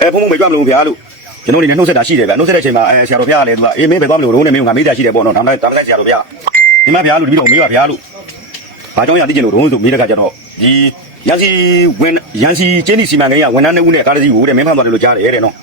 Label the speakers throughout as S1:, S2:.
S1: အဲဖုံဖုံမကြွမလို့ဗျာလို့ကျွန်တော်အနေနဲ့နှုတ်ဆက်တာရှိတယ်ဗျနှုတ်ဆက်တဲ့အချိန်မှာအဲဆရာတော်ဘုရားကလည်းသူကအေးမင်းပဲသွားမလို့တော့နဲ့မင်းကငါမေးတာရှိတယ်ပေါ့နော်ဒါမှဒါမှဆိုင်ဆရာတော်ဘုရားဒီမှာဗျာလို့တပည့်တော်မေးပါဗျာလို့ဘာကြောင့်ရသိကျင်လို့တော့ဆိုမေးတဲ့ခါကျတော့ဒီရန်စီဝင်ရန်စီကျင်းဒီစီမံကိန်းကဝန်ထမ်းနှစ်ဦးနဲ့ကားတစ်စီးကိုတဲ့မင်းဖမ်းသွားတယ်လို့ကြားတယ်တဲ့နော်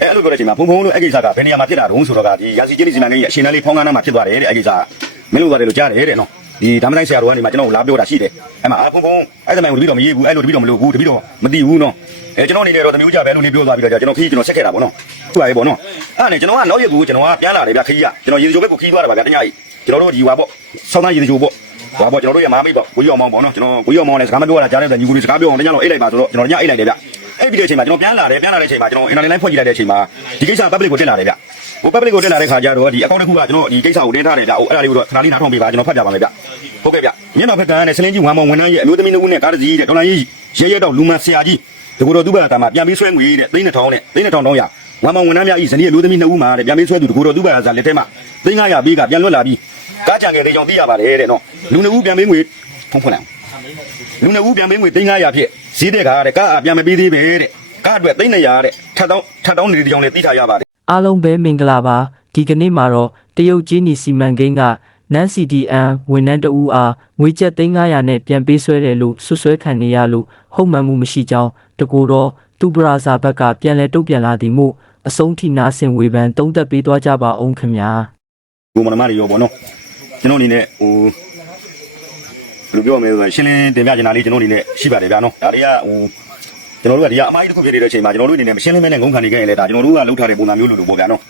S1: အဲအဲ့လိုပြောတဲ့အချိန်မှာဖုံဖုံလို့အဲ့ကိစ္စကဘယ်နေရာမှာဖြစ်တာတုံးဆိုတော့ကဒီရန်စီကျင်းဒီစီမံကိန်းရဲ့အရှင်တန်းလေးဖောင်းကားနားမှာဖြစ်သွားတယ်တဲ့အဲ့ကိစ္စကမင်းလို့သွားတယ်လို့ကြားတယ်တဲ့နော်ဒီဒါမှဆိုင်ဆရာတော်ကနေမှကျွန်တော်လာပြောတာရှိတယ်အဲ့မှာအာဖုံဖုံအဲ့တမိုင်ကိုတပည့်တော်မရေးဘူးအဲ့လိုတပည့်တော်မလို့ဘူးတပည့်တော်မသိဘူးနော် အဲကျွန်တော်အနေနဲ့တော့တမျိုးကြပဲလို့နေပြောသွားပြီးတော့ကျွန်တော်ခီးကျွန်တော်ဆက်ခဲ့တာပေါ့နော်ဟုတ်ပါရဲ့ပေါ့နော်အဲ့ဒါနဲ့ကျွန်တော်ကနောက်ရက်ကိုကျွန်တော်ကပြန်လာတယ်ဗျခီးကကျွန်တော်ရေစကြိုဘက်ကိုခီးသွားတာပါဗျတညကြီးကျွန်တော်တို့ဒီဟွာပေါ့ဆောင်းသားရေစကြိုပေါ့ဟွာပေါ့ကျွန်တော်တို့ရဲ့မာမိတ်ပေါ့ကိုကြီးအောင်မောင်းပေါ့နော်ကျွန်တော်ကိုကြီးအောင်မောင်းလည်းစကားမပြောတာကြားတဲ့ညီကိုလေးစကားပြောအောင်တညတော့အိတ်လိုက်ပါဆိုတော့ကျွန်တော်ညအိတ်လိုက်တယ်ဗျအဲ့ဒီအချိန်မှာကျွန်တော်ပြန်လာတယ်ပြန်လာတဲ့အချိန်မှာကျွန်တော် internet line ဖွင့်ကြည့်လိုက်တဲ့အချိန်မှာဒီကိစ္စ public ကိုတက်လာတယ်ဗျဟို public ကိုတက်လာတဲ့ခါကျတော့ဒီ account တစ်ခုကကျွန်တော်ဒီကိစ္စကိုတင်ထားတယ်ဗျဟိုအဲ့ဒါလေးကိုတော့ခဏလေးနားထောင်ပေးပါကျွန်တော်ဖတ်ပြပါမယ်ဗျဟုတ်ကဲ့ဗျမျက်နှာဖက်ကန်းနဲ့စလင်းကြီးဝမ်မောင်ဝန်ထမ်းရဲ့အမျိုးသမီးနှစ်ဦးနဲ့ကားတစ်စီးတဲ့ဒေါ်လာကြီးရဲရဲတော့လူမန်ဆရာကြီး ဒီကိုတော့သူ့ဘာသာမှာပြန်ပြီးဆွဲငွေတဲ့သိန်း2000နဲ့သိန်း2000တောင်းရဝမ်မောင်ဝန်ထမ်းများဤဇနီးအမျိုးသမီးနှစ်ဦးမှာတဲ့ပြန်ပြီးဆွဲသူဒီကိုတော့သူ့ဘာသာလက်ထဲမှာသိန်း900ပေးကပြန်လွတ်လာပြီးကားကြံငယ်တဲ့ကြောင့်သိရပါတယ်တဲ့နော်လူနှစ်ဦးပြန်ပြီးငွေဖုံးဖွင့်လိုက်လူနှစ်ဦးပြန်ပြီးငွေသိန်း900ဖြစ်ဈေးတဲ့ကားတဲ့ကားအပြန်မပေးသေးပဲတဲ့ကားအတွက်သိန်း200တဲ့ထပ်တောင်းထပ်တောင်းနေတဲ့ကြောင့်လည်းသိထားရပါတယ်
S2: အားလုံးပဲမင်္ဂလာပါဒီကနေ့မှာတော့တရုတ်ကြီးနီစီမံကိန်းကနန် CDN ဝန်ထမ်းတဦးအားငွေကျပ်300နဲ့ပြန်ပေးဆွဲတယ်လို့ဆွဆွဲခံနေရလို့ဟုတ်မှန်မှုမရှိကြောင်း တကူတော့သူဘရာဇာဘက်ကပြန်လဲတုတ်ပြန်လာသည်မို့အဆုံးထိနာဆင်ဝေဖန်တုံးသက်ပေးသွားကြပါအောင်ခင်ဗျာ
S1: ကိုမနမတွေရောပေါ့နော်ကျွန်တော်အနေနဲ့ဟိုဘယ်လိုပြောမလဲဆိုရင်ရှင်းလင်းတင်ပြချင်တာလေးကျွန်တော်အနေနဲ့ရှိပါတယ်ဗျာနော်ဒါတွေကဟိုကျွန်တော်တို့ကဒီကအမိုင်းတစ်ခုဖြစ်နေတဲ့အချိန်မှာကျွန်တော်တို့အနေနဲ့မရှင်းလင်းမဲနဲ့ငုံခံနေခဲ့ရင်လည်းဒါကျွန်တော်တို့ကလှုပ်ထားတဲ့ပုံစံမျိုးလိုလိုပေါ့ဗျာနော်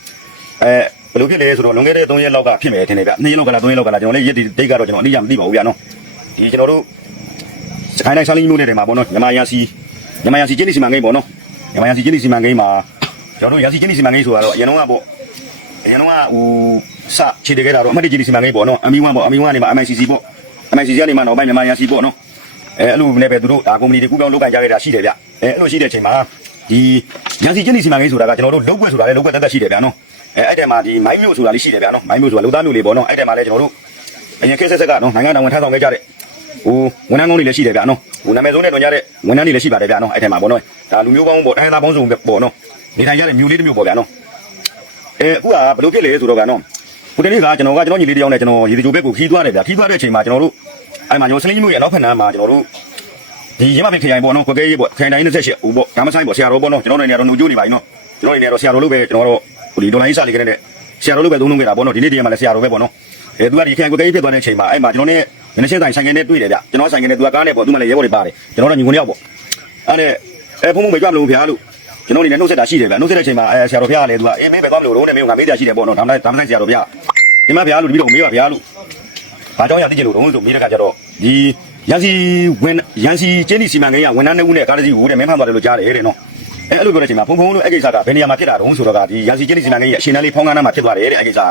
S1: အဲဘယ်လိုဖြစ်လဲဆိုတော့လွန်ခဲ့တဲ့3ရက်လောက်ကဖြစ်မယ်ထင်တယ်ဗျ2ရက်လောက်ကလား3ရက်လောက်ကလားကျွန်တော်လည်းရက်ဒီတိတ်ကတော့ကျွန်တော်အနည်းရမသိပါဘူးဗျာနော်ဒီကျွန်တော်တို့စကိုင်းတိုင်းဆောင်းလင်းမျိုးနယ်တွေမှာပေါ့နော်မြန်မာရန်စီ မြန်မာရန်စီကျင်းနေစီမံကိန်းပေါ့နော်မြန်မာရန်စီကျင်းနေစီမံကိန်းမှာကျွန်တော်တို့ရန်စီကျင်းနေစီမံကိန်းဆိုတော့အရင်တော့ကပေါ့အရင်တော့ဟိုစခြေတကယ်တာတော့အမှတ်တကြီးစီမံကိန်းပေါ့နော် MI1 ပေါ့ MI1 ကနေမှ MICC ပေါ့ MICC ကနေမှတော့ဘိုင်းမြန်မာရန်စီပေါ့နော်အဲအဲ့လိုနဲ့ပဲသူတို့ဒါကုမ္ပဏီတွေကူးပြောင်းလုပ်ကိုင်ကြခဲ့တာရှိတယ်ဗျအဲအဲ့လိုရှိတဲ့အချိန်မှာဒီရန်စီကျင်းစီမံကိန်းဆိုတာကကျွန်တော်တို့လုပ်ွက်ဆိုတာလည်းလုပ်ွက်တက်တက်ရှိတယ်ဗျာနော်အဲအဲ့တဲမှာဒီမိုင်းမျိုးဆိုတာလေးရှိတယ်ဗျာနော်မိုင်းမျိုးဆိုတာလူသားမျိုးလေးပေါ့နော်အဲ့တဲမှာလည်းကျွန်တော်တို့အရင်ခေတ်ဆက်ဆက်ကနော်နိုင်ငံတော်ဝန်ထမ်းဆောင်ခဲ့ကြတဲ့ ဟိုဝန်ထမ်းကောင်းတွေလည်းရှိတယ်ဗျာနော်ဟိုနာမည်ဆုံးနဲ့တွင်ကြတဲ့ဝန်ထမ်းတွေလည်းရှိပါတယ်ဗျာနော်အဲ့တဲမှာပေါ့နော်ဒါလူမျိုးကောင်းပေါ့တိုင်းသားပေါင်းစုံပေါ့နော်နေထိုင်ကြတဲ့မျိုးလေးတစ်မျိုးပေါ့ဗျာနော်အဲအခုကဘယ်လိုဖြစ်လဲဆိုတော့ကနော်ခုတနေ့ကကျွန်တော်ကကျွန်တော်ညီလေးတယောက်နဲ့ကျွန်တော်ရေဒီဂျိုဘက်ကိုခီးသွားတယ်ဗျာခီးသွားတဲ့အချိန်မှာကျွန်တော်တို့အဲ့မှာကျွန်တော်စလင်းကြီးမျိုးရဲ့နောက်ဖက်နားမှာကျွန်တော်တို့ဒီရမပင်ခရိုင်ပေါ့နော်ခွဲကဲရေးပေါ့ခရိုင်တိုင်း28ဟိုပေါ့ဒါမဆိုင်ပေါ့ဆရာတော်ပေါ့နော်ကျွန်တော်တို့နေရာတော့နှုတ်ကြိုးနေပါပြီနော်ကျွန်တော်နေရာတော့ဆရာတော်လို့ပဲကျွန်တော်တို့ဟိုဒီဒေါ်လာကြီးစာလေးကလေးနဲ့ဆရာတော်လို့ပဲသုံးလုံးခဲ့တာပေါ့နော်ဒီနေ့တည်းမှာလည်းဆရာတော်ပဲပေါ့နော်အဲသူကဒီခရိုင်ခွဲကဲရေးဖြစ်သွားတဲ့အချိန်မှာအဲ့မှာကျွန်တော်နဲ့ မင်းရှင်းတိုင်းဆိုင်ကနေတွေ့တယ်ဗျကျွန်တော်ဆိုင်ကနေသူကကားနဲ့ပေါ့သူမှလည်းရဲဘော်တွေပါတယ်ကျွန်တော်တို့ညီကိုနှစ်ယောက်ပေါ့အဲ့နဲ့အဲဖုံဖုံမကြွမလို့ဗျာလို့ကျွန်တော်အနေနဲ့နှုတ်ဆက်တာရှိတယ်ဗျနှုတ်ဆက်တဲ့အချိန်မှာအဲဆရာတော်ဖျားကလည်းသူကအေးမင်းပဲသွားမလို့တော့နဲ့မင်းကငါမေးတာရှိတယ်ပေါ့နော်ဒါမှဒါမှဆိုင်ဆရာတော်ဖျားဒီမှာဖျားလို့တပည့်တော်မေးပါဖျားလို့ဘာကြောင့်ရသိကြလို့တော့ဆိုမေးတဲ့ခါကျတော့ဒီရန်စီဝင်ရန်စီကျင်းဒီစီမံကိန်းကဝန်ထမ်းနှစ်ဦးနဲ့ကားတစ်စီးကိုတဲ့မင်းဖမ်းသွားတယ်လို့ကြားတယ်တဲ့နော်အဲအဲ့လိုပြောတဲ့အချိန်မှာဖုံဖုံလို့အဲ့ကိစ္စကဘယ်နေရာမှာဖြစ်တာတုံးဆိုတော့ကဒီရန်စီကျင်းဒီစီမံကိန်းရဲ့အရှင်တန်းလေးဖောင်းကားနားမှာဖြစ်သွားတယ်တဲ့အဲ့ကိစ္စက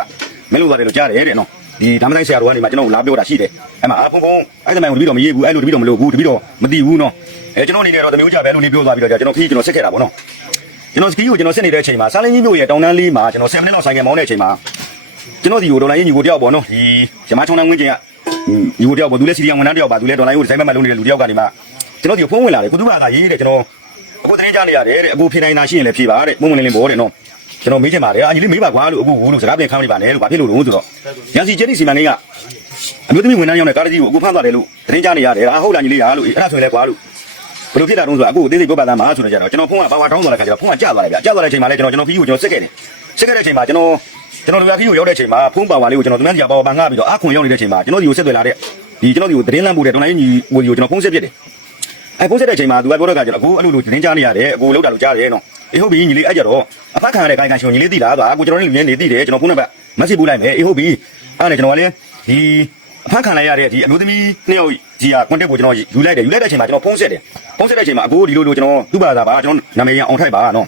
S1: မင်းလို့သွားတယ်လို့ကြားတယ်တဲ့နော် ဒီဒါမှဆိုင်ဆရာတော်ကနေမှကျွန်တော်လာပြောတာရှိတယ်အဲ့မှာအာဖုံဖုံအဲ့ဒီမိုင်ကိုတပည့်တော်မရေးဘူးအဲ့လိုတပည့်တော်မလို့ဘူးတပည့်တော်မသိဘူးနော်အဲကျွန်တော်အနေနဲ့တော့တမျိုးကြပဲလို့နေပြောသွားပြီးတော့ကျွန်တော်ခီးကျွန်တော်ဆက်ခဲ့တာပေါ့နော်ကျွန်တော်စကီးကိုကျွန်တော်စစ်နေတဲ့အချိန်မှာစားလင်းကြီးမြို့ရဲ့တောင်တန်းလေးမှာကျွန်တော်7မိနစ်လောက်ဆိုင်ကမောင်းတဲ့အချိန်မှာကျွန်တော်ဒီကိုဒေါ်လာကြီးညီကိုတယောက်ပေါ့နော်ဒီရမချုံတန်းဝင်းကျင်ကညီကိုတယောက်ပေါ့သူလည်းစီရီယံဝန်ထမ်းတယောက်ပါသူလည်းဒေါ်လာကြီးကိုဒီဇိုင်းမတ်လုပ်နေတဲ့လူတယောက်ကနေမှကျွန်တော်ဒီကိုဖုန်းဝင်လာတယ်ကုသဘာသာရေးတဲ့ကျွန်တော်အခုတင်းကြနေရတယ်တဲ့အခုဖြေနိုင်တာရှိရင်လည်းဖြေပါတဲ့ပုံဝင်လင်းလင်းပေါ့တဲ့နော် ကျွန်တော်မေးချင်ပါတယ်အညီလေးမေးပါကွာလို့အခုဘူးလို့စကားပြန်ခမ်းနေပါနဲ့လို့ဘာဖြစ်လို့လို့ဆိုတော့ရန်စီကျင်းဒီစီမံကိန်းကအမျိုးသမီးဝန်ထမ်းရောက်တဲ့ကားတစ်စီးကိုအခုဖမ်းသွားတယ်လို့တင်းကြနေရတယ်ဒါဟုတ်လားညီလေးရာလို့အဲ့ဒါဆိုရင်လည်းကွာလို့ဘယ်လိုဖြစ်တာတုံးဆိုတော့အခုအသေးစိတ်ပြောပါသားမှာဆိုတော့ကြတော့ကျွန်တော်ဖုန်းကဘာဝါတောင်းသွားတဲ့ခါကျတော့ဖုန်းကကျသွားတယ်ဗျကျသွားတဲ့အချိန်မှာလည်းကျွန်တော်ကျွန်တော်ဖီးကိုကျွန်တော်စစ်ခဲ့တယ်စစ်ခဲ့တဲ့အချိန်မှာကျွန်တော်ကျွန်တော်လူရဖီးကိုရောက်တဲ့အချိန်မှာဖုန်းပါဝါလေးကိုကျွန်တော်သူများစီပါဝါပန်ငှားပြီးတော့အခွန်ရောက်နေတဲ့အချိန်မှာကျွန်တော်ဒီကိုဆက်သွယ်လာတဲ့ဒီကျွန်တော်ဒီကိုသတင်းလမ်းပို့တဲ့တော်လိုင်းကြီးဟိုဒီကိုကျွန်တော်ဖုန်းဆက်ပြစ်တယ် အဲဖုန်းဆက်တဲ့အချိန်မှာသူကပြောတဲ့ခါကျတော့အခုအဲ့လိုလိုသတင်းကြားနေရတယ်အခုလောက်တာလို့ကြားတယ်နော်အေးဟုတ်ပြီညီလေးအဲ့ကြတော့အဖက်ခံရတဲ့ခိုင်ခံရှင်ညီလေးသိလားဆိုတော့အခုကျွန်တော်လည်းမြင်နေသိတယ်ကျွန်တော်ဖုန်းနံပါတ်မက်ဆေ့ပို့လိုက်မယ်အေးဟုတ်ပြီအဲ့ဒါနဲ့ကျွန်တော်ကလည်းဒီအဖက်ခံလိုက်ရတဲ့ဒီအမျိုးသမီးနှစ်ယောက်ကြီးကကွန်တက်ကိုကျွန်တော်ယူလိုက်တယ်ယူလိုက်တဲ့အချိန်မှာကျွန်တော်ဖုန်းဆက်တယ်ဖုန်းဆက်တဲ့အချိန်မှာအခုဒီလိုလိုကျွန်တော်သူ့ဘာသာပါကျွန်တော်နာမည်ရအောင်ထိုက်ပါနော်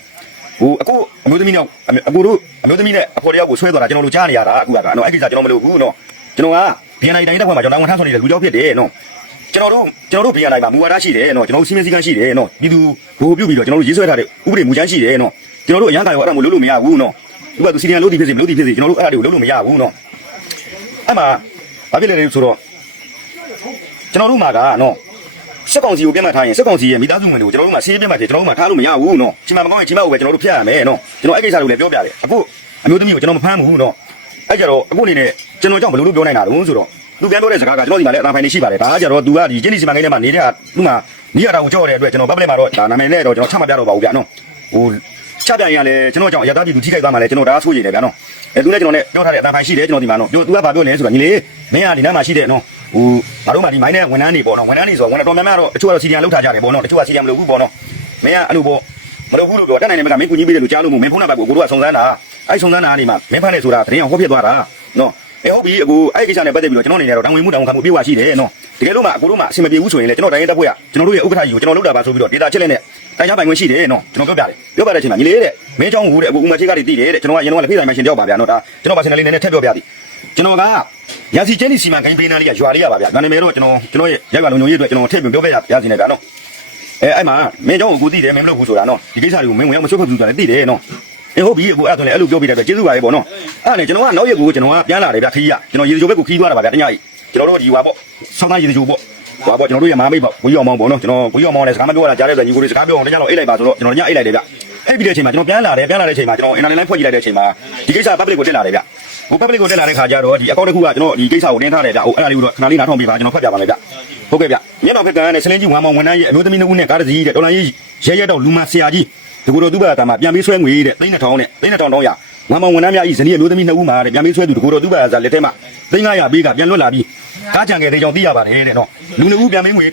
S1: ဟိုအခုအမျိုးသမီးနဲ့အခုတို့အမျိုးသမီးနဲ့အဖေတယောက်ကိုဆွဲသွားတာကျွန်တော်တို့ကြားနေရတာအခုကနော်အဲ့ဒီကကျွန်တော်မလုပ်ဘူးနော်ကျွန်တော်က BNI တိုင်းတက်ခွင့်မှာကျွန်တော်ဝန်ထမ်းဆောင်နေတဲ့လူကြောက်ဖြစ်တယ်နော် ကျွန်တော်တို့ကျွန်တော်တို့ BNI မှာမူဝါဒရှိတယ်နော်ကျွန်တော်တို့စီမံစည်းကမ်းရှိတယ်နော်ပြည်သူဘိုးပြုတ်ပြီးတော့ကျွန်တော်တို့ရေးဆွဲထားတဲ့ဥပဒေမူချမ်းရှိတယ်နော်ကျွန်တော်တို့အရန်ကာရောအဲ့ဒါမျိုးလုပ်လို့မရဘူးနော်သူကသူစီနီယံလို့ဒီဖြစ်စီမလို့ဒီဖြစ်စီကျွန်တော်တို့အဲ့ဒါတွေကိုလုပ်လို့မရဘူးနော်အဲ့မှာဘာဖြစ်လဲလဲဆိုတော့ကျွန်တော်တို့မှာကနော်စစက်ကောင်စီကိုပြတ်မှတ်ထားရင်စက်ကောင်စီရဲ့မိသားစုဝင်တွေကိုကျွန်တော်တို့မှဆေးပြတ်မှတ်တယ်ကျွန်တော်တို့မှထားလို့မရဘူးနော်ချိန်မမကောင်းရင်ချိန်မကိုပဲကျွန်တော်တို့ဖျက်ရမယ်နော်ကျွန်တော်အဲ့ကိစ္စတွေကိုလည်းပြောပြတယ်အခုအမျိုးသမီးကိုကျွန်တော်မဖမ်းဘူးနော်အဲ့ကြတော့အခုအနေနဲ့ကျွန်တော်ကြောင့်ဘယ်လိုလုပ်ပြောနိုင်တာတုံးဆိုတော့ သူပြန်ပြောတဲ့စကားကကျွန်တော်ဒီမှာလည်းအသာဖိုင်နေရှိပါတယ်ဒါကကြတော့သူကဒီကျင်းဒီစီမံကိန်းထဲမှာနေတဲ့သူ့မှာနီးရတာကိုကြောက်ရတဲ့အတွက်ကျွန်တော် public မှာတော့ဒါနာမည်နဲ့တော့ကျွန်တော်ချမှတ်ပြတော့ပါဘူးဗျာနော်ဟိုချပြရင်လည်းကျွန်တော်ကြောင့်အရသာပြည်သူထိခိုက်သွားမှလည်းကျွန်တော်ဒါဆိုရည်တယ်ဗျာနော်အဲသူနဲ့ကျွန်တော်နဲ့ပြောထားတဲ့အသာဖိုင်ရှိတယ်ကျွန်တော်ဒီမှာနော်ပြောသူကဘာပြောလဲဆိုတော့ညီလေးမင်းကဒီနားမှာရှိတဲ့နော်ဟိုဘာလို့မှဒီမိုင်းနဲ့ဝန်ထမ်းတွေပေါ့နော်ဝန်ထမ်းတွေဆိုတော့ဝန်ထမ်းတော်များများတော့တချို့ကတော့စီဒီယံလောက်ထားကြတယ်ပေါ့နော်တချို့ကစီဒီယံမလုပ်ဘူးပေါ့နော်မင်းကအဲ့လိုပေါ့မလုပ်ဘူးလို့ပြောတတ်နိုင်တယ်မကမင်းကူညီပေးတယ်လို့ကြားလို့မို့မင်းဖုန်းနံပါတ်ကိုကိုတို့ကစုံစမ်းတာအဲ့စုံစမ်းတာကနေမှမင်းဖမ်းနေဆိုတာတရင်ဟောဖြစ်သွားတာနော် အဲဟုတ်ပြီအခုအဲ့ကိစ္စနဲ့ပတ်သက်ပြီးတော့ကျွန်တော်အနေနဲ့တော့တောင်းဝင်မှုတောင်းခံမှုပြေဝရှိတယ်နော်တကယ်လို့မှအကိုတို့မှအဆင်မပြေဘူးဆိုရင်လည်းကျွန်တော်တိုင်းရဲတပ်ဖွဲ့ကကျွန်တော်တို့ရဲ့ဥက္ကဋ္ဌကြီးကိုကျွန်တော်လုပ်တာပါဆိုပြီးတော့ဒေတာချက်လက်နဲ့တိုင်းချပိုင်ခွင့်ရှိတယ်နော်ကျွန်တော်ပြောပြတယ်ပြောပြတဲ့အချိန်မှာညီလေးတဲ့မင်းချောင်းဟိုတဲ့အခုဥမာချေကတွေတည်တယ်တဲ့ကျွန်တော်ကရင်တော့လည်းဖိဆိုင်မရှင်တယောက်ပါဗျာနော်ဒါကျွန်တော်ပါစင်နယ်လေးနည်းနည်းထပ်ပြောပြသည်ကျွန်တော်ကရာစီကျင်းဒီစီမံကိန်းပေးနာလေးကရွာလေးရပါဗျာဒါနာမည်တော့ကျွန်တော်ကျွန်တော်ရဲ့ရိုက်ပါလုံညုံကြီးအတွက်ကျွန်တော်ထည့်ပြီးပြောပြရရစီနေဗျာနော်အဲအဲ့မှာမင်းချောင်းကိုကိုတည်တယ်မင်းမလုပ်ဘူးဆိုတာနော်ဒီကိစ္စတွေကိုမင်းဝင်အောင်မဆွတ်ဖက်ဘူးဆိုတာလည်းတည်တယ်နော် အေးဟုတ်ပြီအခုအဲ့ဒါဆိုလည်းအဲ့လိုပြောပြတဲ့အတွက်ကျေးဇူးပါပဲပေါ့နော်အဲ့ဒါနဲ့ကျွန်တော်ကနောက်ရက်ကိုကျွန်တော်ကပြန်လာတယ်ဗျာခရီးရကျွန်တော်ရေချိုဘက်ကိုခီးသွားတာပါဗျာတညကြီးကျွန်တော်တို့ဒီဟွာပေါ့ဆောင်းသားရေချိုပေါ့ဟွာပေါ့ကျွန်တော်တို့ရဲ့မဟာမိတ်ပေါ့ဝီရောင်မောင်ပေါ့နော်ကျွန်တော်ဝီရောင်မောင်လည်းစကားမပြောတာကြားတဲ့အတွက်ညီကိုတွေစကားပြောအောင်တညတော့အိတ်လိုက်ပါဆိုတော့ကျွန်တော်ညအိတ်လိုက်တယ်ဗျအဲ့ပြီးတဲ့အချိန်မှာကျွန်တော်ပြန်လာတယ်ပြန်လာတဲ့အချိန်မှာကျွန်တော်အင်တာနက်လိုင်းဖွင့်ကြည့်လိုက်တဲ့အချိန်မှာဒီကိစ္စ public ကိုတက်လာတယ်ဗျဟို public ကိုတက်လာတဲ့ခါကျတော့ဒီအကောင့်တစ်ခုကကျွန်တော်ဒီကိစ္စကိုတင်းထားတယ်ဗျဟိုအဲ့ဒါလေးကိုတော့ခဏလေးနားထောင်ပြပါကျွန်တော်ဖတ်ပြပါမယ်ဗျဟုတ်ကဲ့ဗျမျက်မှောက်ဖက်ကနဲ့စလင်းကြီးဝမ်မောင်ဝန်ထမ်းရဲ့အမျိုးသမီးနှစ်ဦးနဲ့ကားတစ်စီးတဲ့ဒေါ်လာကြီးရဲရဲတော့လူမဆရာကြီး ဒီကိုတော့သူ့ဘာသာမှာပြန်ပြီးဆွဲငွေတဲ့သိန်း2000နဲ့သိန်း2000တောင်းရဝမ်မောင်ဝန်ထမ်းများဤဇနီးအမျိုးသမီးနှစ်ဦးမှာတဲ့ပြန်ပြီးဆွဲသူဒီကိုတော့သူ့ဘာသာလက်ထဲမှာသိန်း900ပေးကပြန်လွတ်လာပြီးကားကြံငယ်တဲ့ကြောင့်သိရပါတယ်တဲ့နော်လူနှစ်ဦးပြန်ပြီးငွေ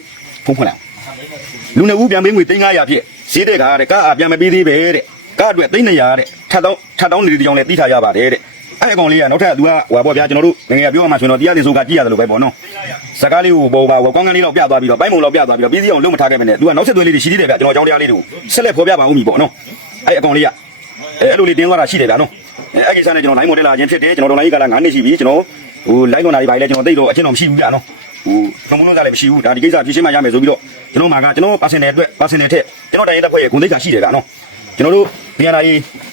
S1: ဖုန်းဖွင့်လာလူနှစ်ဦးပြန်ပေးငွေ3900ဖြစ်ဈေးတဲ့ကားတဲ့ကားအပြန်မပေးသေးပဲတဲ့ကားအတွက်3900တဲ့ထပ်တော့ထပ်တော့နေတကြောင်လည်းတိထားရပါတယ်တဲ့ အဲ့အကောင်လေးကနောက်ထပ် तू ကဟိုပါဗျာကျွန်တော်တို့ငယ်ငယ်ပြောမှဆိုရင်တော့တရားတင်ဆိုကကြည့်ရတယ်လို့ပဲပေါ့နော်စကားလေးကိုပေါ်ပါကောင်းကန်းလေးတော့ပြသွားပြီးတော့ပိုင်းမုံတော့ပြသွားပြီးတော့ပြီးစီအောင်လုံးမထားခဲ့မနဲ့ तू ကနောက်ဆက်သွေးလေးတွေရှိသေးတယ်ဗျကျွန်တော်အကြောင်းတရားလေးတွေကိုဆက်လက်ဖော်ပြပါဦးမီပေါ့နော်အဲ့အကောင်လေးကအဲ့လိုလေးတင်းသွားတာရှိတယ်ဗျာနော်အဲ့ကိစ္စနဲ့ကျွန်တော် line model လာခြင်းဖြစ်တယ်ကျွန်တော်တို့ line ကလာ9နှစ်ရှိပြီကျွန်တော်ဟို line လွန်တာတွေပါလေကျွန်တော်သိတော့အချင်းတော်မရှိဘူးဗျာနော်ဟိုကမ္ဘာလုံးသားလည်းမရှိဘူးဒါဒီကိစ္စဖြေရှင်းမှရမယ်ဆိုပြီးတော့ကျွန်တော်မှာကကျွန်တော် personal အတွက် personal ထက်ကျွန်တော်တိုင်းရေးတပ်ဖွဲ့ရဲ့ဂုဏ်သိက္ခာရှိတယ်ဗျာနော် ကျွန်တော်တို့ BNI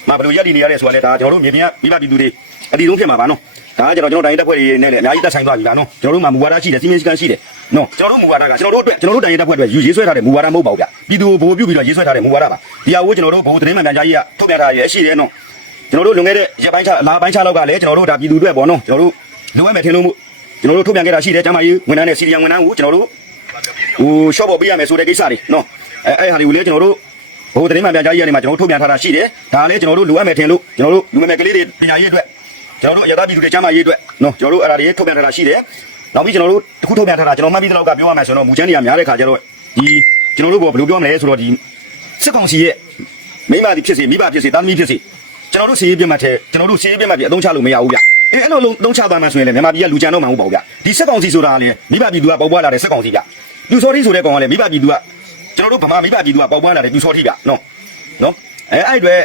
S1: မှာဘယ်လိုရက်တည်နေရလဲဆိုတာလေဒါကျွန်တော်တို့မြေပြင်ကမိဘပြည်သူတွေအတီဆုံးဖြစ်မှာပါနော်ဒါကကျွန်တော်ကျွန်တော်တိုင်းရေးတပ်ဖွဲ့တွေနဲ့လည်းအများကြီးသက်ဆိုင်သွားပြီဗျာနော်ကျွန်တော်တို့မှာမူဝါဒရှိတယ်စီမင်းစကန်ရှိတယ်နော်ကျွန်တော်တို့မူဝါဒကကျွန်တော်တို့အတွက်ကျွန်တော်တို့တိုင်းရေးတပ်ဖွဲ့အတွက်ယူရေးဆွဲထားတဲ့မူဝါဒမဟုတ်ပါဘူးဗျပြည်သူကိုဗိုလ်ပြုပြီးတော့ရေးဆွဲထားတဲ့မူဝါဒပါဒီဟာကိုကျွန်တော်တို့ဗိုလ်သတင်းမှန်ပြန်ကြားရေးကထုတ်ပြန်ထားရရှိတယ်နော်ကျွန်တော်တို့လွန်ခဲ့တဲ့ရက်ပိုင်းချလာပိုင်းချလောက်ကလည်းကျွန်တော်တို့ဒါပြည်သူအတွက်ပေါ့နော်ကျွန်တော်တို့လိုအပ်မယ်ထင်လို့မို့ကျွန်တော်တို့ထုတ်ပြန်ခဲ့တာရှိတယ်ကျမ်းမာရေးဝန်ထမ်းနဲ့စီရီယံဝန်ထမ်းကိုကျွန်တော်တို့ဟို shop ပေါ်ပေးရမယ်ဆိုတဲ့ကိစ္စတွေနော်အဲအဲ့ဟာတွေကိုလည်းကျွန်တော်တို့ ဘိုးသတင်းမှန်ပြန်ကြားရေးကနေမှာကျွန်တော်တို့ထုတ်ပြန်ထားတာရှိတယ်ဒါလည်းကျွန်တော်တို့လိုအပ်မယ်ထင်လို့ကျွန်တော်တို့လူငယ်ငယ်ကလေးတွေပညာရေးအတွက်ကျွန်တော်တို့အရသာပြည်သူတွေကျမ်းမာရေးအတွက်နော်ကျွန်တော်တို့အဲ့ဒါတွေထုတ်ပြန်ထားတာရှိတယ်နောက်ပြီးကျွန်တော်တို့တခုထုတ်ပြန်ထားတာကျွန်တော်မှတ်ပြီးတဲ့လောက်ကပြောရမယ်ဆိုတော့မူချမ်းတွေကများတဲ့ခါကျတော့ဒီကျွန်တော်တို့ဘောဘယ်လိုပြောမလဲဆိုတော့ဒီစစ်ကောင်စီရဲ့မိမသည်ဖြစ်စေမိဘဖြစ်စေတာသမီဖြစ်စေကျွန်တော်တို့စီးရေးပြတ်မှတ်တဲ့ကျွန်တော်တို့စီးရေးပြတ်မှတ်ပြီးအသုံးချလို့မရဘူးဗျအဲအဲ့လိုလုံးသုံးချပါမှဆိုရင်လည်းမြန်မာပြည်ကလူကြံတော့မှာမဟုတ်ပါဘူးဗျဒီစစ်ကောင်စီဆိုတာကလည်းမိဘပြည်သူကပေါက်ပွားလာတဲ့စစ်ကောင်စီဗျပြူစောတိဆိုတဲ့ကောင်ကလည်းမိဘပြည်သူက ကျွန်တော်တို့ဗမာမိဘပြည်သူကပေါက်ပွားလာတဲ့ပြူစောတိဗျနော်နော်အဲအဲ့အတွက်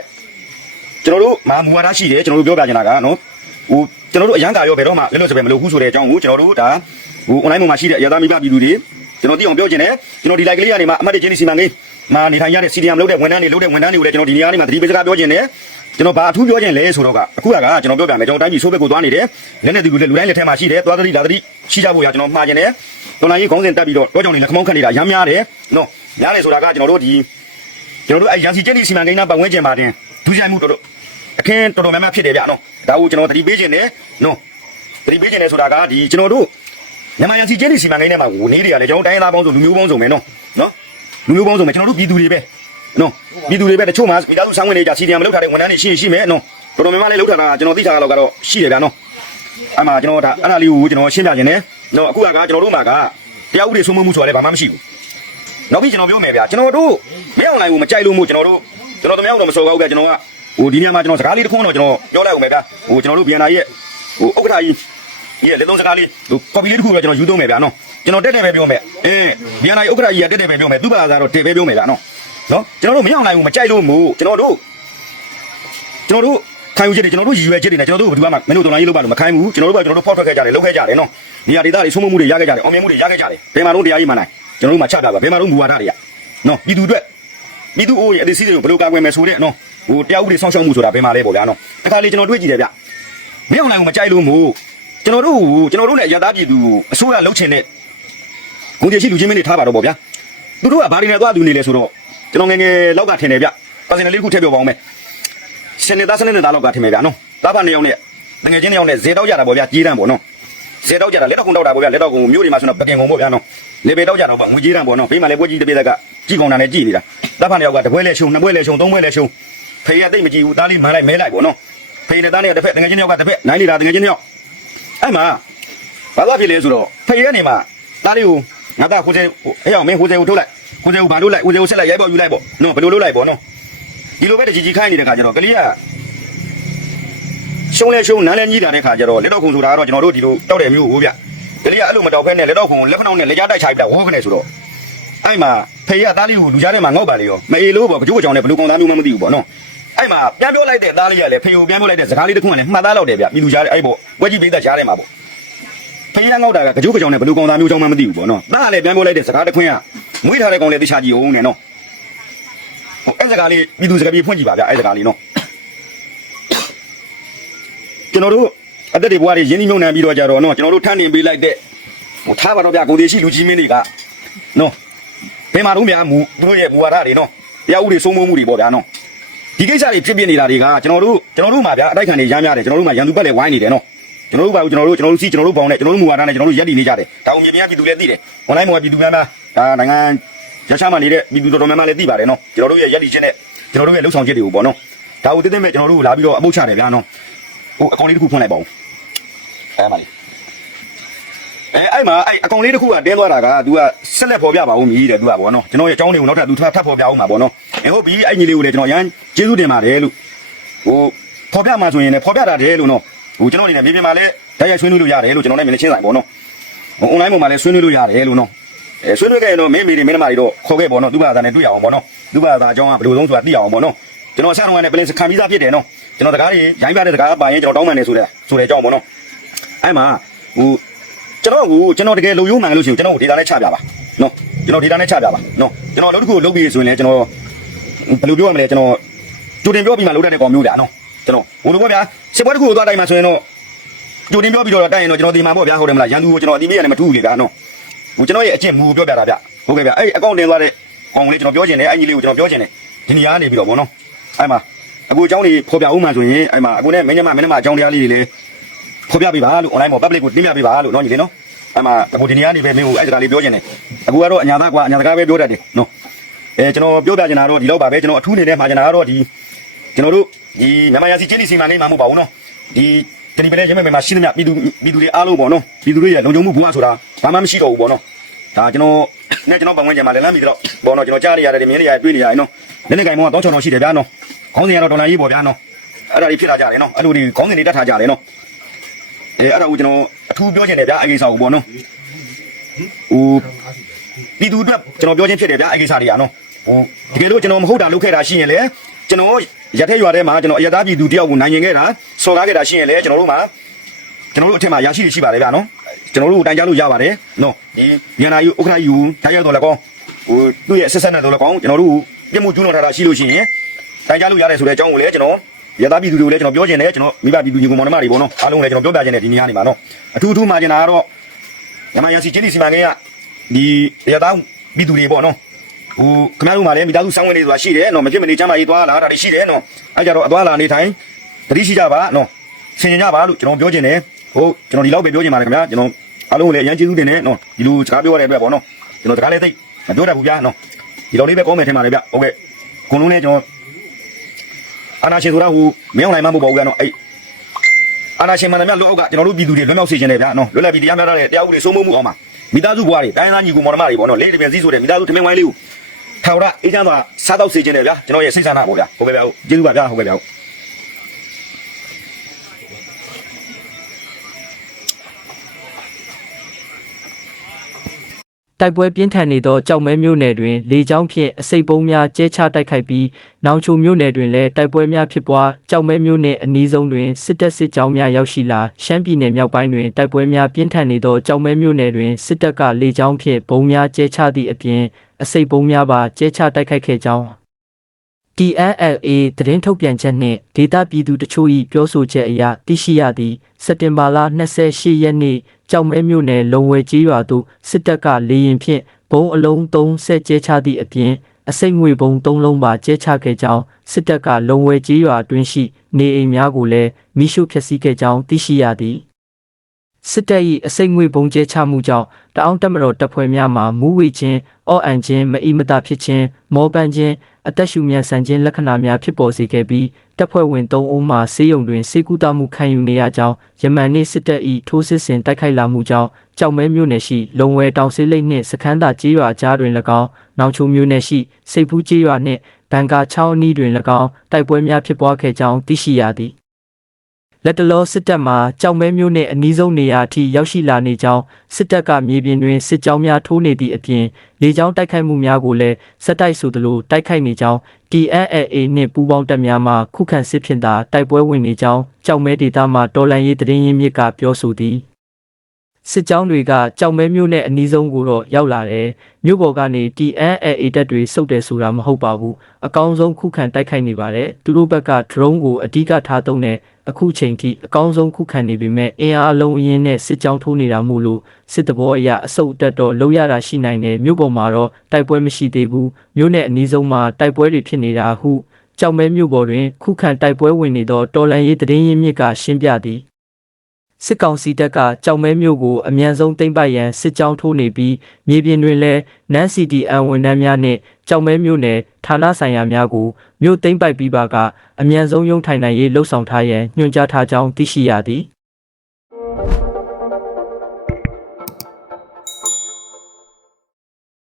S1: ကျွန်တော်တို့မဟာမူဝါဒရှိတယ်ကျွန်တော်တို့ပြောပြချင်တာကနော်ဟိုကျွန်တော်တို့အရန်ကာရောဘယ်တော့မှလွတ်လွတ်စပယ်မလုပ်ဘူးဆိုတဲ့အကြောင်းကိုကျွန်တော်တို့ဒါဟို online ပေါ်မှာရှိတဲ့အရသာမိဘပြည်သူတွေကျွန်တော်သိအောင်ပြောချင်တယ်ကျွန်တော်ဒီ like ကလေးကနေမှအမှတ်တချင်းစီမံကိန်းမှာနေထိုင်ရတဲ့ CDM လုပ်တဲ့ဝန်ထမ်းတွေလုပ်တဲ့ဝန်ထမ်းတွေကိုလည်းကျွန်တော်ဒီနေရာကနေမှသတိပေးစကားပြောချင်တယ်ကျွန်တော်ဘာအထူးပြောချင်လဲဆိုတော့ကအခုကကျွန်တော်ပြောပြမယ်ကျွန်တော်တိုင်းပြည်ဆိုးဘက်ကိုသွားနေတယ်လက်နဲ့သူလူလူတိုင်းလက်ထဲမှာရှိတယ်သွားသတိလာသတိရှိကြဖို့ရကျွန်တော်မှားချင်တယ်တော်လိုင်းကြီးခေါင်းစဉ်တက်ပြီးတော့တော့ကြောင့်နေလက်ခမောင်းခတ်နေတာရမ်းများတယ်နော် များတယ်ဆိုတာကကျွန်တော်တို့ဒီကျွန်တော်တို့အဲရန်စီကျင်းဒီစီမံကိန်းနာပတ်ဝန်းကျင်မှာတင်ဒူးဆိုင်မှုတော်တော်အခင်းတော်တော်များများဖြစ်တယ်ဗျနော်ဒါကိုကျွန်တော်သတိပေးချင်တယ်နော်သတိပေးချင်တယ်ဆိုတာကဒီကျွန်တော်တို့မြန်မာရန်စီကျင်းဒီစီမံကိန်းထဲမှာဝင်နေတွေကလည်းကျွန်တော်တိုင်းရင်းသားပေါင်းစုလူမျိုးပေါင်းစုံပဲနော်နော်လူမျိုးပေါင်းစုံပဲကျွန်တော်တို့ပြည်သူတွေပဲနော်ပြည်သူတွေပဲတချို့မှာမိသားစုဆောင်းဝင်နေကြစီဒီယံမလုပ်ထားတဲ့ဝန်ထမ်းတွေရှိရင်ရှိမယ်နော်တော်တော်များများလေးလုပ်ထားတာကျွန်တော်သိထားတာတော့ကတော့ရှိတယ်ဗျနော်အဲ့မှာကျွန်တော်ဒါအဲ့ဒါလေးကိုကျွန်တော်ရှင်းပြခြင်းနဲ့နော်အခုကကျွန်တော်တို့မှာကတရားဥပဒေစိုးမိုးမှုဆိုတာလည်းဘာမှမရှိဘူး နောက်ပြီးကျွန်တော်ပြောမယ်ဗျာကျွန်တော်တို့မဲအွန်လိုင်းကိုမကြိုက်လို့မို့ကျွန်တော်တို့ကျွန်တော်တမယောက်တော့မစော်ကောက်ဗျာကျွန်တော်ကဟိုဒီနေရာမှာကျွန်တော်စကားလေးတစ်ခုတော့ကျွန်တော်ပြောလိုက်အောင်ပဲဗျာဟိုကျွန်တော်တို့ BNI ရဲ့ဟိုဥက္ကဋ္ဌကြီးရဲ့လက်သုံးစကားလေးဟို copy လေးတစ်ခုတော့ကျွန်တော်ယူသုံးမယ်ဗျာနော်ကျွန်တော်တက်တယ်ပဲပြောမယ်အင်း BNI ဥက္ကဋ္ဌကြီးကတက်တယ်ပဲပြောမယ်သူ့ဘာသာတော့တက်ပဲပြောမယ်ဗျာနော်နော်ကျွန်တော်တို့မယောင်နိုင်ဘူးမကြိုက်လို့မို့ကျွန်တော်တို့ကျွန်တော်တို့ခံယူချက်တွေကျွန်တော်တို့ရည်ရွယ်ချက်တွေနဲ့ကျွန်တော်တို့ဘယ်သူမှမင်းတို့တော်လိုင်းရေးလုပ်ပါလို့မခိုင်းဘူးကျွန်တော်တို့ကကျွန်တော်တို့ဖောက်ထွက်ခဲ့ကြတယ်လုပ်ခဲ့ကြတယ်နော်နေရာဒေသတွေဆုံးမမှုတွေရခဲ့ကြတယ်အောင်မြင်မှုတွေရခဲ့ကြတယ်ဘယ်မှာတော့တရားရေးမှနိုင် ကျွန်တော်တို့မှချတာပါဘယ်မှာတော့မူဝါဒတွေကနော်ပြည်သူအတွက်ပြည်သူအိုးရဲ့အသေးစိတ်တွေကိုဘယ်လိုကာကွယ်မယ်ဆိုတဲ့နော်ဟိုတရားဥပဒေဆောင်ရှောက်မှုဆိုတာဘယ်မှာလဲပေါ့ဗျာနော်တခါလေကျွန်တော်တွေ့ကြည့်တယ်ဗျမင်းအောင်နိုင်ကိုမကြိုက်လို့မို့ကျွန်တော်တို့ကျွန်တော်တို့နဲ့ရသားပြည်သူအစိုးရလှုပ်ချင်တဲ့ဂုဏ်တည်ရှိလူချင်းမင်းတွေထားပါတော့ပေါ့ဗျာသူတို့ကဘာတွေနဲ့သွားသူနေလဲဆိုတော့ကျွန်တော်ငယ်ငယ်လောက်ကထင်တယ်ဗျပါစင်လေးတစ်ခုထည့်ပြောပါအောင်မယ်စနေသားစနေသားလောက်ကထင်မယ်ဗျနော်တားပါနေအောင်နဲ့ငယ်ချင်းနေအောင်နဲ့ဇေတောက်ကြတာပေါ့ဗျကြီးတန်းပေါ့နော် ဇေတောက်ကြတာလက်တော့ခုံတောက်တာပေါ့ဗျလက်တော့ခုံမြို့တွေမှာဆိုတော့ပကင်ကုံပေါ့ဗျနော်လေပေတောက်ကြတော့ပေါ့ငွေကြီးတန်းပေါ့နော်ဘေးမှာလည်းပွဲကြီးတစ်ပြေးသက်ကကြီးကုန်တာနဲ့ကြီးနေတာတားပါနေအောင်ကတပွဲလဲရှုံနှစ်ပွဲလဲရှုံသုံးပွဲလဲရှုံဖေရတိတ်မကြည့်ဘူးတားလေးမလိုက်မဲလိုက်ပေါ့နော်ဖေနဲ့တားနဲ့တစ်ဖက်ငယ်ချင်းနေအောင်ကတစ်ဖက်နိုင်နေတာငယ်ချင်းနေအောင်အဲ့မှာဘာသာဖြစ်လဲဆိုတော့ဖေရနေမှာတားလေးကိုငါသားခိုးစဲအဲ့အောင်မင်းခိုးစဲကိုထုတ်လိုက်ခိုးစဲကိုဘာလို့လိုက်ခိုးစဲကိုဆက်လိုက်ရိုက်ပေါ့ယူလိုက်ပေါ့နော်ဘယ်လိုလုပ်လိုက်ပေါ့နော်ဒီလိုပဲတကြီးကြီးခိုင်းနေတဲ့ခါကျတော့ကလေးက ရှုံးလဲရှုံးနန်းလဲကြီးတာတဲ့ခါကျတော့လက်တော့ခုံဆိုတာကတော့ကျွန်တော်တို့ဒီလိုတောက်တယ်မျိုးဟိုဗျကလေးကအဲ့လိုမတောက်ဖဲနဲ့လက်တော့ခုံလက်ခဏောင်းနဲ့လက်ကြားတိုက်ချိုက်ပြီးတော့ဝေါခနဲ့ဆိုတော့အဲ့မှာဖေရသားလေးကိုလူကြားထဲမှာငေါက်ပါလေရောမအေလို့ပေါ့ကြိုးကြောင်နဲ့ဘလူကောင်သားမျိုးမှမသိဘူးပေါ့နော်အဲ့မှာပြန်ပြောလိုက်တဲ့သားလေးကလည်းဖေကိုပြန်ပြောလိုက်တဲ့စကားလေးတစ်ခုကလည်းမှတ်သားလောက်တယ်ဗျပြည်လူကြားထဲအဲ့ပေါ့ဝက်ကြီးပိသက်ကြားထဲမှာပေါ့ဖေရငေါက်တာကကြိုးကြောင်နဲ့ဘလူကောင်သားမျိုးကြောင့်မှမသိဘူးပေါ့နော်သားကလည်းပြန်ပြောလိုက်တဲ့စကားတစ်ခွင်းကမွေးထားတဲ့ကောင်လေးတခြားကြည့်အောင်နဲ့နော်ဟိုအဲ့စကားလေးပြည်သူစကားပြေဖွင့်ကြည့်ပါဗျအဲ့စကားလေးနော် ကျွန်တော်တို့အသက်တွေဘွားတွေရင်းနှီးမြှုပ်နှံပြီးတော့ကြတော့နော်ကျွန်တော်တို့ထမ်းတင်ပေးလိုက်တဲ့ဟိုထားပါတော့ဗျာကိုသေးရှိလူကြီးမင်းတွေကနော်ဘယ်မှာတော့ဗျာမူသူတို့ရဲ့ဘူဝါဒတွေနော်တရားဥပဒေစိုးမိုးမှုတွေပေါ့ဗျာနော်ဒီကိစ္စတွေဖြစ်ပြနေတာတွေကကျွန်တော်တို့ကျွန်တော်တို့မှာဗျာအတိုက်ခံတွေရမ်းများတယ်ကျွန်တော်တို့မှာရန်သူဘက်လည်းဝိုင်းနေတယ်နော်ကျွန်တော်တို့ဘာလို့ကျွန်တော်တို့ကျွန်တော်တို့စီကျွန်တော်တို့ပေါင်းနဲ့ကျွန်တော်တို့မူဝါဒနဲ့ကျွန်တော်တို့ရက်တည်နေကြတယ်တောင်မြေပြင်ကပြည်သူလည်းသိတယ် online မှာပြည်သူများများဒါနိုင်ငံရရှားမှနေတဲ့ပြည်သူတော်တော်များများလည်းသိပါတယ်နော်ကျွန်တော်တို့ရဲ့ရက်တည်ခြင်းနဲ့ကျွန်တော်တို့ရဲ့လှုပ်ဆောင်ချက်တွေကိုပေါ့နော်ဒါကိုတည်တည်မဲ့ကျွန်တော်တို့လာပြီးတော့အပုတ်ချတယ်ဗျာနော် ဟိုအကောင်လေးတစ်ခုဖွင့်လိုက်ပါဦးအဲမှာလေအဲအဲ့မှာအဲ့အကောင်လေးတစ်ခုကတင်းသွားတာက तू ကဆက်လက်ဖော်ပြပါဦးမြည်တယ် तू ကဗောနော်ကျွန်တော်ရဲ့အကြောင်းတွေကိုနောက်ထပ် तू ထပ်ဖော်ပြအောင်မှာဗောနော်အဲဟုတ်ပြီအဲ့ညီလေးကိုလည်းကျွန်တော်ရမ်းကျေးဇူးတင်ပါတယ်လို့ဟိုဖော်ပြမှာဆိုရင်လည်းဖော်ပြတာတယ်လို့နော်ဟိုကျွန်တော်အနေနဲ့မြေပြင်မှာလည်းတိုက်ရိုက်ဆွေးနွေးလို့ရတယ်လို့ကျွန်တော်လည်းမြင်ချင်းဆိုင်ဗောနော်ဟို online ပေါ်မှာလည်းဆွေးနွေးလို့ရတယ်လို့နော်အဲဆွေးနွေးခဲ့ရင်တော့မင်းမေတွေမင်းမတွေတော့ခေါ်ခဲ့ဗောနော်သူ့ဘာသာနဲ့တွေ့ရအောင်ဗောနော်သူ့ဘာသာအကြောင်းကဘယ်လိုဆုံးဆိုတာသိအောင်ဗောနော် ကျွန်တော်အဆန်းတော့လည်းပလင်ခံပြီးသားဖြစ်တယ်နော်ကျွန်တော်တကားတွေရိုင်းပြတဲ့တကားပါရင်ကျွန်တော်တောင်းပန်နေဆိုတဲ့ဆိုတဲ့အကြောင်းဗောနော်အဲ့မှာဟိုကျွန်တော်ကကျွန်တော်တကယ်လုံယုံမှန်လို့ရှိရင်ကျွန်တော်ကိုဒေတာနဲ့ချပြပါနော်ကျွန်တော်ဒေတာနဲ့ချပြပါနော်ကျွန်တော်လုပ်တစ်ခုလုပ်ပြီးဆိုရင်လည်းကျွန်တော်ဘယ်လိုပြောရမလဲကျွန်တော်ကြိုတင်ပြောပြီးမှလုပ်တတ်တဲ့ကောင်မျိုးဗျာနော်ကျွန်တော်ဟိုလိုပေါ့ဗျာစစ်ပွဲတစ်ခုကိုသွားတိုင်းမှာဆိုရင်တော့ကြိုတင်ပြောပြီးတော့တိုက်ရင်တော့ကျွန်တော်ဒီမှာပေါ့ဗျာဟုတ်တယ်မလားရန်သူကိုကျွန်တော်အတိမေးရတယ်မထူးဘူးလေဗျာနော်ဟိုကျွန်တော်ရဲ့အကျင့်မူကိုပြောပြတာဗျဟုတ်ကဲ့ဗျအဲ့အကောင့်တင်သွားတဲ့ကောင်လေးကျွန်တော်ပြောချင်တယ်အဲ့ညီလေးကိုကျွန်တော်ပြောချင်တယ်ဒီနေရာကနေပြီးတော့ဗောနော် အဲ့မှာအခုအကြောင်းလေးဖော်ပြဦးမှဆိုရင်အဲ့မှာအခုနဲ့မင်းညမမင်းညမအကြောင်းတရားလေးတွေလည်းဖော်ပြပေးပါလို့ online ပေါ် public ကိုတင်ပြပေးပါလို့နော်ညီလေးနော်အဲ့မှာအခုဒီနေရာနေပဲမင်းကိုအဲ့စကားလေးပြောချင်တယ်အခုကတော့အညာသားကွာအညာစကားပဲပြောတတ်တယ်နော်အဲကျွန်တော်ပြောပြချင်တာတော့ဒီလောက်ပါပဲကျွန်တော်အထူးအနေနဲ့မှာချင်တာကတော့ဒီကျွန်တော်တို့ဒီမြန်မာရာစီချင်းဒီစီမံကိန်းမှာမဟုတ်ပါဘူးနော်ဒီကတိပလဲရမဲမှာရှိသမျှပြည်သူပြည်သူတွေအားလုံးပေါ့နော်ပြည်သူတွေရဲ့လုံခြုံမှုဘုရားဆိုတာဘာမှမရှိတော့ဘူးပေါ့နော်ဒါကျွန်တော် နဲ့ကျွန်တော်ပတ်ဝန်းကျင်မှာလည်းလမ်းပြီးတော့ပေါ့နော်ကျွန်တော်ကြားနေရတယ်မြင်နေရတယ်တွေ့နေရတယ်နော်လက်နေကင်မောကတော့ချော်တော်ရှိတယ်ဗျာနော်ခေါင်းစဉ်ကတော့ဒေါ်လာကြီးပေါ့ဗျာနော်အဲ့ဒါတွေဖြစ်လာကြတယ်နော်အဲ့လိုဒီခေါင်းစဉ်တွေတက်ထားကြတယ်နော်အဲအဲ့ဒါကိုကျွန်တော်အထူးပြောချင်တယ်ဗျာအကိစ္စကိုပေါ့နော်ဟိုပြည်သူအတွက်ကျွန်တော်ပြောချင်းဖြစ်တယ်ဗျာအကိစ္စတွေကနော်ဟိုတကယ်လို့ကျွန်တော်မဟုတ်တာလုပ်ခဲ့တာရှိရင်လည်းကျွန်တော်ရထက်ရွာထဲမှာကျွန်တော်အရသားပြည်သူတယောက်ကိုနိုင်ရင်ခဲ့တာစော်ကားခဲ့တာရှိရင်လည်းကျွန်တော်တို့မှာ ကျွန်တော်တို့အထက်မှာရရှိရှိပါတယ်ဗျာနော်ကျွန်တော်တို့တိုင်ကြလို့ရပါတယ်နော်ဒီညနာယူဥက္ခရာယူတိုက်ရောက်တော့လည်းကောင်းဟိုသူ့ရဲ့ဆက်ဆက်နဲ့တော့လည်းကောင်းကျွန်တော်တို့ပြမှုကျူးလွန်ထားတာရှိလို့ရှိရင်တိုင်ကြလို့ရတယ်ဆိုတဲ့အကြောင်းကိုလည်းကျွန်တော်ရသားပြည်သူတွေကိုလည်းကျွန်တော်ပြောချင်တယ်ကျွန်တော်မိဘပြည်သူညီကောင်မောင်နှမတွေပေါ့နော်အားလုံးလည်းကျွန်တော်ပြောပြချင်တယ်ဒီနေ့ကနေမှာနော်အထူးအထူးမှာချင်တာကတော့ညမရစီချင်းဒီစီမံကိန်းကဒီရသားပြည်သူတွေပေါ့နော်ဟိုခင်ဗျားတို့မှလည်းမိသားစုစောင်းဝင်နေဆိုတာရှိတယ်နော်မဖြစ်မနေချမ်းသာရေးသွားလာတာတွေရှိတယ်နော်အဲကြတော့အသွားလာနေထိုင်တတိရှိကြပါနော်ဆင်ခြင်ကြပါလို့ကျွန်တော်ပြောချင်တယ် ဟုတ်ကျွန်တော်ဒီလောက်ပဲပြောချင်ပါတယ်ခင်ဗျာကျွန်တော်အားလုံးကိုလည်းအရင်ကျေးဇူးတင်တယ်နော်ဒီလိုစကားပြောရတဲ့အတွက်ပေါ့နော်ကျွန်တော်စကားလည်းသိမပြောတတ်ဘူးဗျာနော်ဒီလောက်လေးပဲကောင်းမယ်ထင်ပါတယ်ဗျဟုတ်ကဲ့ခုလုံးလည်းကျွန်တော်အာနာရှင်ဆိုတာဟိုမင်းအောင်နိုင်မှမဟုတ်ပါဘူးဗျာနော်အဲ့အာနာရှင်မှန်တယ်ဗျလောက်ကကျွန်တော်တို့ပြည်သူတွေလွတ်မြောက်စေချင်တယ်ဗျာနော်လွတ်လပ်ပြီးတရားမျှတတဲ့တရားဥပဒေစိုးမိုးမှုအောင်ပါမိသားစုဘွားတွေတိုင်းသားညီကိုမောင်နှမတွေပေါ့နော်လေးတပြန်စည်းဆိုတဲ့မိသားစုထမင်းဝိုင်းလေးကိုထာဝရအေးချမ်းစွာစားတော့စေချင်တယ်ဗျာကျွန်တော်ရဲ့စိတ်ဆန္ဒပေါ့ဗျာဟုတ်ကဲ့ဗျာဟုတ်ကျေးဇူးပါဗျာဟုတ်ကဲ့ဗျာဟုတ်
S2: တိုက်ပွဲပြင်းထန်နေသောကြောက်မဲမြို့နယ်တွင်လေကြောင်းဖြင့်အစိပ်ပုံးများကျဲချတိုက်ခိုက်ပြီးနောင်ချိုမြို့နယ်တွင်လည်းတိုက်ပွဲများဖြစ်ပွားကြောက်မဲမြို့နယ်အနီးဆုံးတွင်စစ်တပ်စစ်ကြောင်းများရောက်ရှိလာရှမ်းပြည်နယ်မြောက်ပိုင်းတွင်တိုက်ပွဲများပြင်းထန်နေသောကြောက်မဲမြို့နယ်တွင်စစ်တပ်ကလေကြောင်းဖြင့်ဘုံများကျဲချသည့်အပြင်အစိပ်ပုံးများပါကျဲချတိုက်ခိုက်ခဲ့ကြောင်း TNLA သတင်းထုတ်ပြန်ချက်နှင့်ဒေတာပြည်သူတချို့၏ပြောဆိုချက်အရသိရှိရသည့်စက်တင်ဘာလ28ရက်နေ့ ကြောက်မဲမြို့နယ်လုံဝဲကြီးရွာသို့စစ်တပ်ကလေရင်ဖြင့်ဘုံအလုံး3ဆဲကျဲချသည့်အပြင်အစိတ်ငွေဘုံ3လုံးပါကျဲချခဲ့ကြောင်းစစ်တပ်ကလုံဝဲကြီးရွာအတွင်းရှိနေအိမ်များကိုလည်းမိရှုဖျက်ဆီးခဲ့ကြောင်းသိရှိရသည် စစ်တပ်၏အစိတ်ငွေဘုံကျဲချမှုကြောင့်တအောင်းတက်မတော်တပ်ဖွဲ့များမှမူးဝေခြင်းအော့အန်ခြင်းမအီမတာဖြစ်ခြင်းမောပန်းခြင်းအသက်ရှူမြန်ဆန်ခြင်းလက္ခဏာများဖြစ်ပေါ်စေခဲ့ပြီးတပ်ဖွဲ့ဝင်3ဦးမှဆေးရုံတွင်ဆေးကုသမှုခံယူနေရကြောင်းယမန်နေ့စစ်တပ်၏ထိုးစစ်ဆင်တိုက်ခိုက်လာမှုကြောင့်ကြောက်မဲမြို့နယ်ရှိလုံဝဲတောင်ဆေးလိတ်နှင့်စခန်းသာကျေးရွာကြားတွင်၎င်းနောင်ချုံမြို့နယ်ရှိစိတ်ဖူးကျေးရွာနှင့်ဘန်ကာချောင်းအနီးတွင်၎င်းတိုက်ပွဲများဖြစ်ပွားခဲ့ကြောင်းသိရှိရသည် လက်တလောစစ်တပ်မှကြောက်မဲမြို့နှင့်အနီးဆုံးနေရာအထိရောက်ရှိလာနေကြောင်းစစ်တပ်ကမြေပြင်တွင်စစ်ကြောင်းများထိုးနေသည့်အပြင်လေကြောင်းတိုက်ခိုက်မှုများကိုလည်းစက်တိုက်ဆိုသလိုတိုက်ခိုက်နေကြောင်း TNLA နှင့်ပူးပေါင်းတပ်များမှခုခံစစ်ဖြင့်သာတိုက်ပွဲဝင်နေကြောင်းကြောက်မဲဒေသမှတော်လန်ရေးတရင်ရင်းမြစ်ကပြောဆိုသည် စစ်ကြောင်းတွေကကြောက်မဲမြို့နဲ့အနီးဆုံးကိုတော့ရောက်လာတယ်မြို့ပေါ်ကနေ TNLA တပ်တွေစုတ်တယ်ဆိုတာမဟုတ်ပါဘူးအကောင်းဆုံးခုခံတိုက်ခိုက်နေပါတယ်သူတို့ဘက်က drone ကိုအဓိကထားသုံးတဲ့အခုချိန်ထိအကောင်းဆုံးခုခံနေပေမဲ့အင်အားအလုံးအင်းနဲ့စစ်ကြောင်းထိုးနေတာမို့လို့စစ်တဘောအရာအစုပ်တက်တော့လုံးရတာရှိနိုင်တယ်မြို့ပေါ်မှာတော့တိုက်ပွဲမရှိသေးဘူးမြို့နဲ့အနီးဆုံးမှာတိုက်ပွဲတွေဖြစ်နေတာဟုကြောက်မဲမြို့ပေါ်တွင်ခုခံတိုက်ပွဲဝင်နေသောတော်လန်ရေးတရင်ရင်းမြစ်ကရှင်းပြသည် စစ်ကောင်စီတပ်ကကြောက်မဲမြို့ကိုအ мян ဆုံးသိမ်းပိုက်ရန်စစ်ကြောင်းထိုးနေပြီးမြေပြင်တွင်လည်းနန်းစီတီအန်ဝန်ထမ်းများနှင့်ကြောက်မဲမြို့နယ်ဌာနဆိုင်ရာများကိုမြို့သိမ်းပိုက်ပြီးပါကအ мян ဆုံးရုံးထိုင်နိုင်ရေးလှုပ်ဆောင်ထားရန်ညွှန်ကြားထားကြောင်းသိရှိရသည်